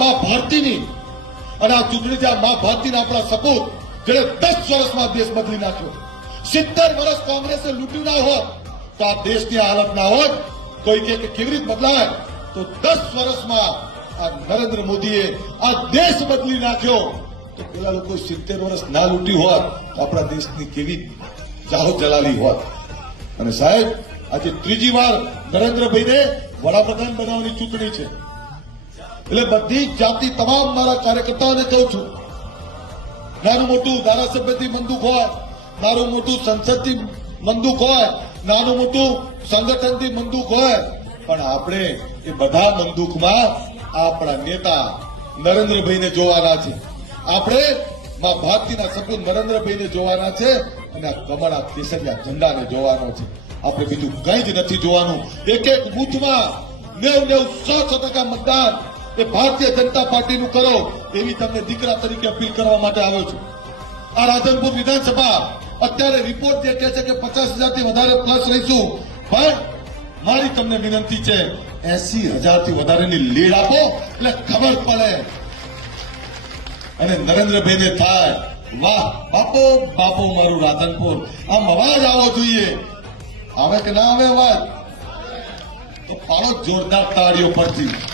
મા ભારતીની અને આ ચૂંટણી ત્યાં મા ભારતીના આપણા સપૂત જેને દસ વર્ષમાં દેશ બદલી નાખ્યો. સિત્તેર વર્ષ કોંગ્રેસે લૂંટ્યું ના હોત, તો આ દેશની હાલત ના હોત. કોઈ કે કેવી રીતે બદલાય? તો દસ વર્ષમાં આ નરેન્દ્ર મોદીએ આ દેશ બદલી નાખ્યો. તો પેલા લોકો સિત્તેર વર્ષ ના લૂંટ્યું હોત, તો આપણા દેશની કેવી જાહો જલાલી હોત. અને સાહેબ, આજે ત્રીજી વાર નરેન્દ્રભાઈને વડાપ્રધાન બનાવવાની ચૂંટણી છે. એટલે બધી જાતિ તમામ મારા કાર્યકર્તાઓને કહું છું. નાનું મોટું ધારાસભ્યથી મંદુક હોય નાનું મોટું સંસદથી મંદુક હોય, નાનું મોટું સંગઠનથી મંદુક હોય, પણ આપણે એ બધા મંદુકમાં આપણા નેતા નરેન્દ્રભાઈને જોવાના છે. આપણે માં ભારતીના સભ્ય નરેન્દ્રભાઈને જોવાના છે અને આ કમળા કેસરિયા ઝંડાને જોવાનો છે. આપણે બીજું કંઈ જ નથી જોવાનું. એક એક બુથમાં નેવ નેવ સો ટકા મતદાન એ ભારતીય જનતા પાર્ટીનું કરો એવી તમને દીકરા તરીકે અપીલ કરવા માટે આવ્યો છું. આ રાધનપુર વિધાનસભા અત્યારે રિપોર્ટ જે કહે છે કે પચાસ હજારથી વધારે પ્લસ રહીશું. પણ મારી તમને વિનંતી છે એસી હજારથી વધારેની લીડ આપો એટલે ખબર પડે. અને નરેન્દ્રભાઈને થાય, વાહ, બાપો બાપો મારું રાધનપુર. આમ અવાજ આવો જોઈએ. આવે કે ના આવે અવાજ? તો પાડો જોરદાર તાળીઓ પડતી